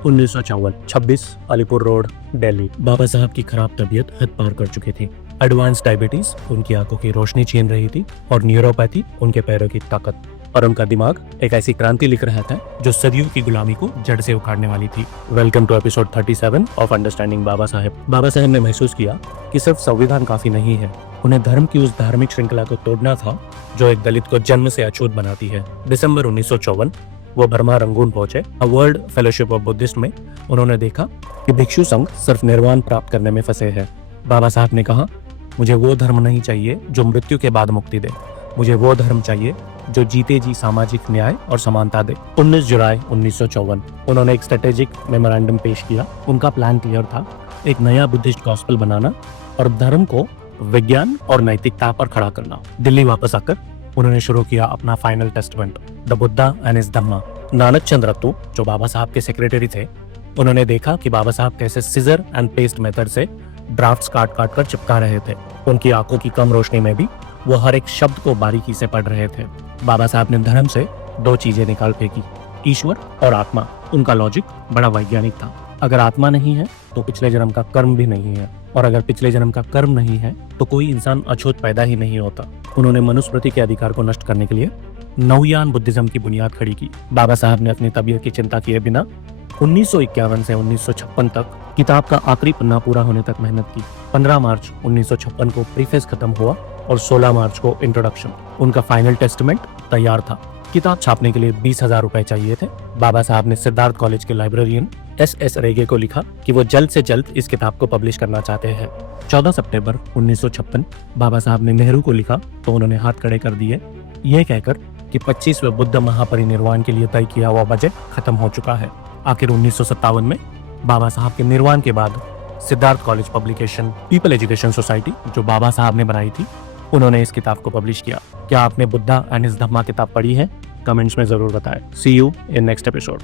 1954, 26 Alipur road, Delhi. बाबा साहब की खराब तबीयत हद पार कर चुकी थी। एडवांस डायबिटीज उनकी आंखों की रोशनी छीन रही थी और न्यूरोपैथी उनके पैरों की ताकत। और उनका दिमाग एक ऐसी क्रांति लिख रहा था जो सदियों की गुलामी को जड़ से उखाड़ने वाली थी। Welcome to episode 37 of understanding Baba Saheb. Baba Saheb ने महसूस किया कि सिर्फ संविधान काफी नहीं है, उन्हें धर्म की उस धार्मिक श्रृंखला को तोड़ना था जो एक दलित को जन्म से अछूत बनाती है। दिसंबर 1954 वो बर्मा रंगून पहुंचे। वर्ल्ड फेलोशिप ऑफ बुद्धिस्ट में उन्होंने देखा कि भिक्षु संघ सिर्फ निर्वाण प्राप्त करने में फंसे हैं। बाबा साहब ने कहा, मुझे वो धर्म नहीं चाहिए जो मृत्यु के बाद मुक्ति दे, मुझे वो धर्म चाहिए जो जीते जी सामाजिक न्याय और समानता दे। 19 जुलाई 1954 उन्होंने एक स्ट्रेटेजिक मेमोरेंडम पेश किया। उनका प्लान क्लियर था, एक नया बुद्धिस्ट गॉस्पेल बनाना और धर्म को विज्ञान और नैतिकता पर खड़ा करना। दिल्ली वापस आकर उन्होंने शुरू किया अपना final testament, the Buddha and his Dhamma. Nanak Chand Rattu, जो बाबा साहब के सेक्रेटरी थे, उन्होंने देखा कि बाबा साहब कैसे सिजर एंड पेस्ट मेथड से ड्राफ्ट्स काट काट कर चिपका रहे थे। उनकी आंखों की कम रोशनी में भी वो हर एक शब्द को बारीकी से पढ़ रहे थे। बाबा साहब ने धर्म से दो चीजें निकाल फेंकी, ईश्वर और आत्मा। उनका लॉजिक बड़ा वैज्ञानिक था। अगर आत्मा नहीं है तो पिछले जन्म का कर्म भी नहीं है, और अगर पिछले जन्म का कर्म नहीं है तो कोई इंसान अछूत पैदा ही नहीं होता। उन्होंने मनुस्मृति के अधिकार को नष्ट करने के लिए नवयान बुद्धिज्म की बुनियाद खड़ी की। बाबा साहब ने अपनी तबीयत की चिंता किए बिना 1951 से 1956 तक किताब का आखिरी पन्ना पूरा होने तक मेहनत की। 15 मार्च 1956 को प्रीफेस खत्म हुआ और 16 मार्च को इंट्रोडक्शन। उनका फाइनल टेस्टमेंट तैयार था। किताब छापने के लिए 20,000 रुपए चाहिए थे। बाबा साहब ने सिद्धार्थ कॉलेज के लाइब्रेरियन एस रेगे को लिखा कि वो जल्द से जल्द इस किताब को पब्लिश करना चाहते हैं। 14 सितंबर 1956 बाबा साहब ने नेहरू को लिखा तो उन्होंने हाथ खड़े कर दिए, ये कहकर कि 25वें बुद्ध महापरिनिर्वाण के लिए तय किया हुआ बजट खत्म हो चुका है। आखिर 1957 में बाबा साहब के निर्वाण के बाद Siddharth college publication people education society, जो बाबा साहब ने बनाई थी, उन्होंने इस किताब को पब्लिश किया। क्या आपने बुद्धा एंड हिज धम्मा किताब पढ़ी है? कमेंट्स में जरूर बताएं। सी यू इन नेक्स्ट एपिसोड।